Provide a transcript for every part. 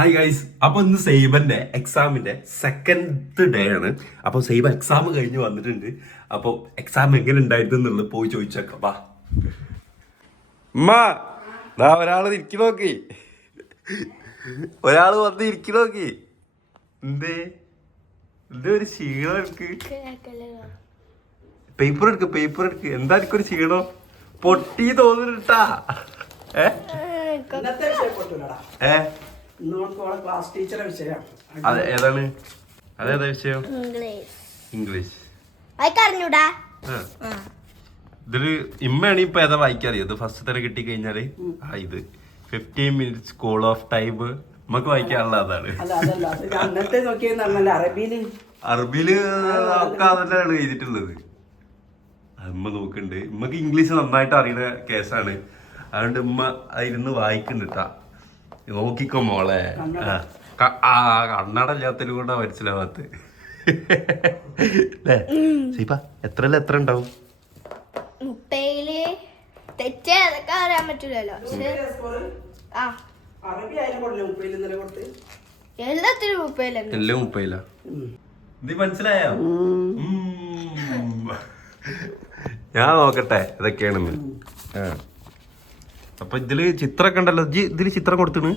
Hi guys, അപ്പൊ ഇന്ന് സൈബന്റെ എക്സാമിന്റെ സെക്കൻഡ് ഡേ ആണ്. അപ്പൊ സൈബ എക്സാം കഴിഞ്ഞ് വന്നിട്ടുണ്ട്. അപ്പൊ എക്സാം എങ്ങനെ ഉണ്ടായിരുന്നു എന്നുള്ളത് പോയി ചോദിച്ചേക്കാം. വാ ഒരാള് ഇരിക്കി നോക്കി, ഒരാള് വന്ന് ഇരിക്കി നോക്കി. എന്തേ ഒരു ക്ഷീണം എടുക്ക്. പേപ്പർ എടുക്ക്. എന്താ എനിക്കൊരു ക്ഷീണം? പൊട്ടി തോന്നുന്നുട്ടാ. ഏതാണ് അതേതാ വിഷയം? ഇംഗ്ലീഷ്. ഇതില് ഇമ്മയാണ് ഇപ്പൊ ഏതാ വായിക്കാറിയത്? ഫസ്റ്റ് തന്നെ കിട്ടി കഴിഞ്ഞാല് ഇത് 15 minutes സ്കൂൾ ഓഫ് ടൈം നമുക്ക് വായിക്കാനുള്ള അതാണ്. അറബിയില് ഒക്കെ അതന്നെയാണ് എഴുതിയിട്ടുള്ളത്. അമ്മ നോക്കണ്ട്. ഇമ്മക്ക് ഇംഗ്ലീഷ് നന്നായിട്ട് അറിയുന്ന കേസാണ്. അതുകൊണ്ട് ഉമ്മ ഇരുന്ന് വായിക്കുന്നുട്ടാ. നോക്കിക്കോ മോളെ. കണ്ണടല്ലാത്തതിലും കൊണ്ടാ മനസ്സിലാവാത്ത. എത്ര ഉണ്ടാവും? എല്ലാം 30. ഇത് മനസ്സിലായോ? ഞാൻ നോക്കട്ടെ ഇതൊക്കെയാണെന്ന്. അപ്പൊ ഇതില് ചിത്രമൊക്കെ ഉണ്ടല്ലോ. ഇതില് ചിത്രം കൊടുത്തിണ്,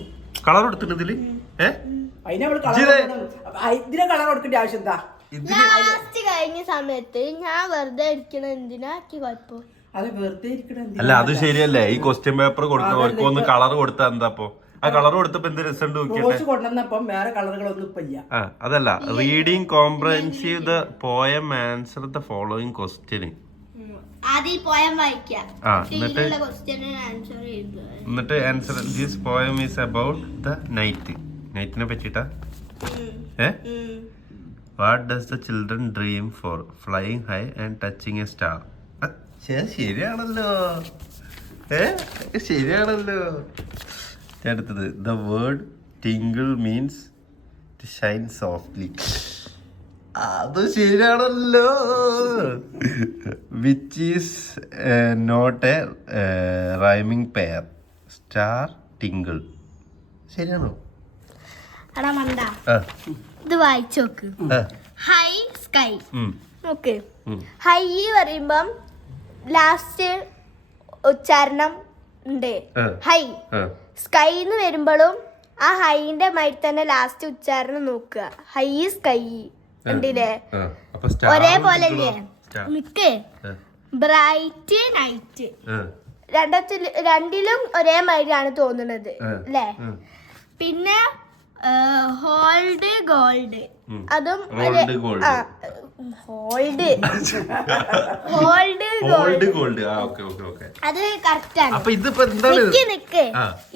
കളർ കൊടുത്തിട്ട് ഇതില്. കഴിഞ്ഞ സമയത്ത് ഞാൻ വെറുതെ ഇരിക്കണ എന്തിനാ കുഴപ്പം? അല്ല, അത് ശരിയല്ലേ. ഈ ക്വസ്റ്റ്യൻ പേപ്പർ കൊടുക്കുന്നവർക്ക് ഒന്ന് കളർ കൊടുത്താ എന്താ? അപ്പൊ ആ കളർ കൊടുത്തപ്പോ എന്ത് രസം അതല്ല. Reading comprehensive the poem, answer the following question. എന്നിട്ട് answer this poem is about the നൈറ്റിനെ പറ്റിട്ടാ. What does the children dream for? Flying high and touching a star. ശരിയാണല്ലോ, ശരിയാണല്ലോ. അടുത്തത് the word twinkle means to shine softly. അത് ശരിയാണല്ലോ. Which is not a rhyming pair? Star, twinkle. ശരിയാണോ? ഇത് വായിച്ചോക്ക്. ഹൈ സ്കൈ നോക്ക്. ഹൈ പറയുമ്പം ലാസ്റ്റ് ഉച്ചാരണം ഉണ്ട്. ഹൈ. സ്കൈ എന്ന് വരുമ്പോഴും ആ ഹൈന്റെ മാതിരി തന്നെ ലാസ്റ്റ് ഉച്ചാരണം നോക്കുക. ഹൈ സ്കൈ ഉണ്ടല്ലേ? ഒരേപോലെ മിക്ക്. ബ്രൈറ്റ് നൈറ്റ് രണ്ടിലും ഒരേ മാതിരിയാണ് തോന്നുന്നത് അല്ലേ? പിന്നെ ഹോൾഡ് ഗോൾഡ്, അതും അത് കറക്റ്റ് ആണ്.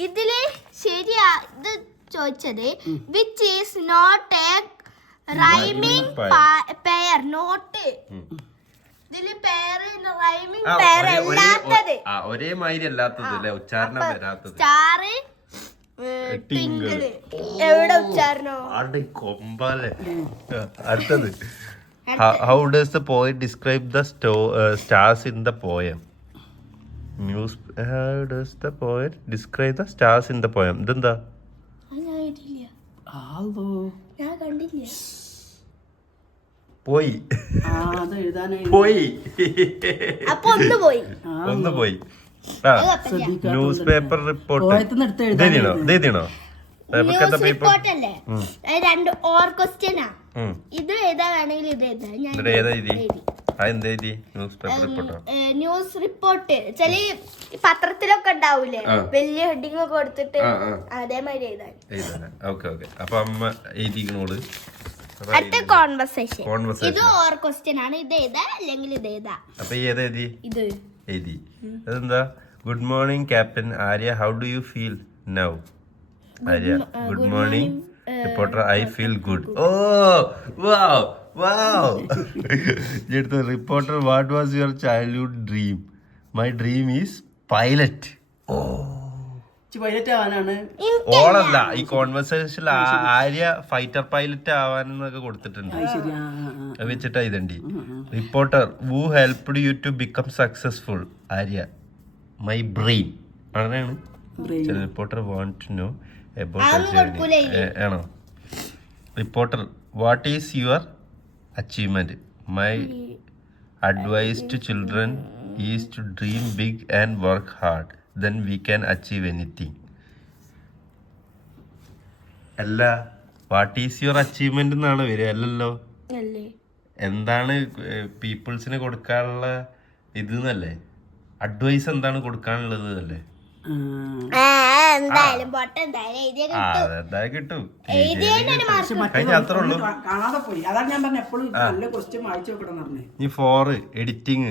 ഇതില് ശരിയാ ഇത് ചോദിച്ചത്. Which is not a rhyming pair. Not ഇതില് പെയർ, റൈമിംഗ് പെയർ അല്ലാത്തത്, ഒരേ മാതിരി അല്ലാത്തത് അല്ലേ? ഉച്ചാരണം വരാത്തത്. സ്റ്റാർ, ടിങ്കിൾ എവിടെ ഉച്ചാരണോ? അടുത്തത് how does the poet describe the stars in the poem? How does the poet describe the stars in the poem? ഇതെന്താ? പോയി. News paper report. രണ്ട് ഓർ ക്വസ്റ്റ്യനാ. ഇത് ഏതാ വേണമെങ്കിൽ ഇത് ന്യൂസ് റിപ്പോർട്ട് ചില പത്രത്തിലൊക്കെ ഉണ്ടാവൂലേ, വലിയ ഹെഡിങ് ഒക്കെ കൊടുത്തിട്ട് അതേമാതിരി എഴുതാൻ. അടുത്ത കോൺവെർസേഷൻ. ഇത് ഓർ ക്വസ്റ്റ്യൻ ആണ്. ഇത് ഏതാ അല്ലെങ്കിൽ ഇത് ഏതാ? ഇത് അതെന്താ? Good morning captain Arya, how do you feel now? Arya, good morning reporter, I feel good. Reporter, what was your childhood dream? My dream is pilot. ഓളല്ല, ഈ കോൺവെർസേഷനിൽ ആര്യ ഫൈറ്റർ പൈലറ്റ് ആവാനെന്നൊക്കെ കൊടുത്തിട്ടുണ്ട്. അത് വെച്ചിട്ടാ ഇതണ്ടി. Reporter, who helped you to become successful? Arya, my brain. അങ്ങനെയാണ്. Reporter want to know ആണോ? Reporter, what is your achievement? My advice to children is to dream big and work hard, then we can achieve anything. അല്ല, what is your achievement എന്നാണ് വരിക, അല്ലല്ലോ. എന്താണ് പീപ്പിൾസിന് കൊടുക്കാനുള്ള ഇത് എന്നല്ലേ? അഡ്വൈസ് എന്താണ് കൊടുക്കാനുള്ളത് അല്ലേ? എന്തായാലും കിട്ടും. കാണാതെ പോയി. അതാണ് ഞാൻ പറഞ്ഞ എപ്പോഴും നല്ല ക്വസ്റ്റ്യൻ വായിച്ചു നോക്കണം പറഞ്ഞേ. ഈ 4 editing,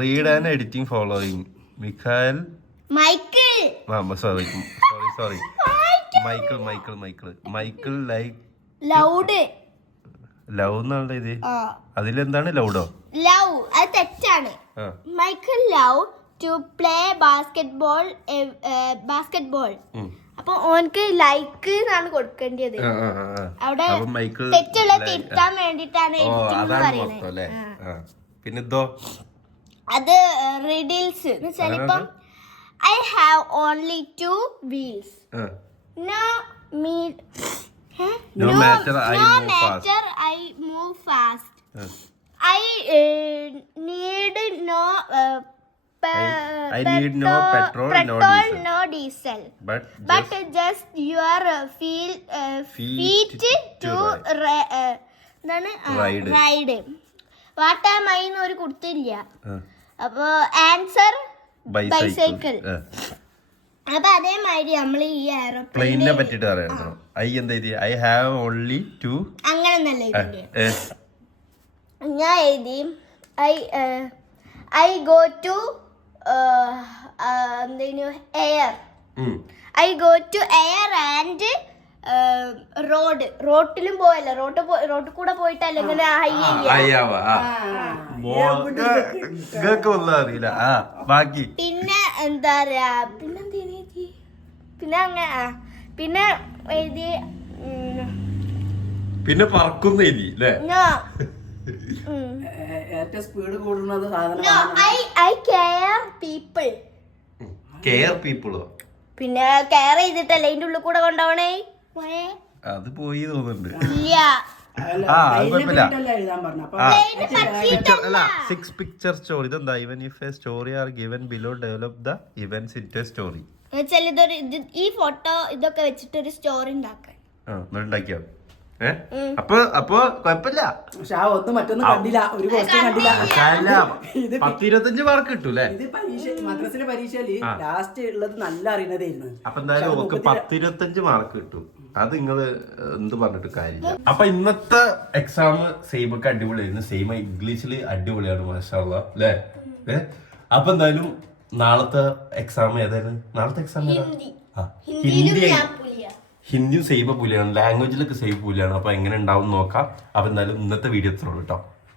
read and editing following. മിഖാൽ സോറി മൈക്കിൾ ലൈക്ക് ലവ് എന്നുള്ള ഇത്. അതിലെന്താണ് ലൗഡോ? ലവ് അത് തെറ്റാണ്. Michael love to play basketball. അപ്പൊ ഓനക്ക് ലൈക്ക് എന്നാണ് കൊടുക്കേണ്ടത്. അവിടെ തെറ്റുള്ള തിരുത്താൻ വേണ്ടിട്ടാണ് പിന്നെ അത് റിഡിൽസ് എന്ന് വെച്ചാൽ ഇപ്പം I have only 2 wheels. No matter I move fast. I need no petrol, no diesel. But just your feet to ride. What am I എന്നൊരു കൊടുത്തില്ല. അപ്പൊ ആൻസർ ബൈസൈക്കിൾ. അപ്പൊ അതേമാതിരി നമ്മൾ ഈ എയർപ്ലെയിനിനെ പറ്റിട്ട് പറയണോ? ഐ എന്താ എഴുതി? I have only 2. അങ്ങനെന്നല്ലേ ഞാൻ എഴുതി I go to air. I go to air and റോട്ടിലും പോയല്ലോ. റോട്ടിൽ കൂടെ പോയിട്ടല്ല ഇങ്ങനെ അറിയില്ല. ബാക്കി പിന്നെ എന്താ പറയാ, പിന്നെ അങ്ങനെ പിന്നെ എഴുതി പിന്നെ പറക്കുന്ന എഴുതി അല്ലേ? ഏറ്റവും സ്പീഡ് കൂടുന്നത് കെയർ പീപ്പിളോ? പിന്നെ കെയർ ചെയ്തിട്ടല്ലേ അതിന്റെ ഉള്ളിൽ കൂടെ കൊണ്ടുപോണേ. അത് പോയി തോന്നുന്നുണ്ട്. ഇല്ല, സിക്സ് പിക്ചർ സ്റ്റോറി. ഇതെന്താ? Even if A story are given below develop the events into A story. ഈ ഫോട്ടോ ഇതൊക്കെ വെച്ചിട്ട് ഒരു സ്റ്റോറി ഉണ്ടാക്കാൻ ഉണ്ടാക്കിയോ? അപ്പൊ കൊഴപ്പില്ല. പക്ഷെ ആ ഒന്നും മറ്റൊന്നും കണ്ടില്ല, ഒരു ക്വസ്റ്റ്യൻ കണ്ടില്ല. 10-25 മാർക്ക് കിട്ടൂല്ലേ? ഇത് പരീക്ഷ മദ്രസിലെ പരീക്ഷയില് ലാസ്റ്റ് ഉള്ളത് നല്ല അറിയുന്നതായിരുന്നു. അപ്പൊ എന്തായാലും ഒക്കെ 10-25 മാർക്ക് കിട്ടും. അത് നിങ്ങള് എന്ത് പറഞ്ഞിട്ട് കാര്യമില്ല. അപ്പൊ ഇന്നത്തെ എക്സാം സെയിമൊക്കെ അടിപൊളിയായിരുന്നു. സെയിം ഇംഗ്ലീഷില് അടിപൊളിയാണ് മാഷാഅല്ലാ അല്ലേ? അപ്പൊ എന്തായാലും നാളത്തെ എക്സാം ഏതായിരുന്നു? നാളത്തെ എക്സാം ഹിന്ദിയും സെയിം പുലിയാണ്, ലാംഗ്വേജിലൊക്കെ സെയിം പുലിയാണ്. അപ്പൊ എങ്ങനെ ഉണ്ടാവും നോക്കാം. അപ്പൊ എന്തായാലും ഇന്നത്തെ വീഡിയോ എത്ര ഉള്ളൂ കേട്ടോ.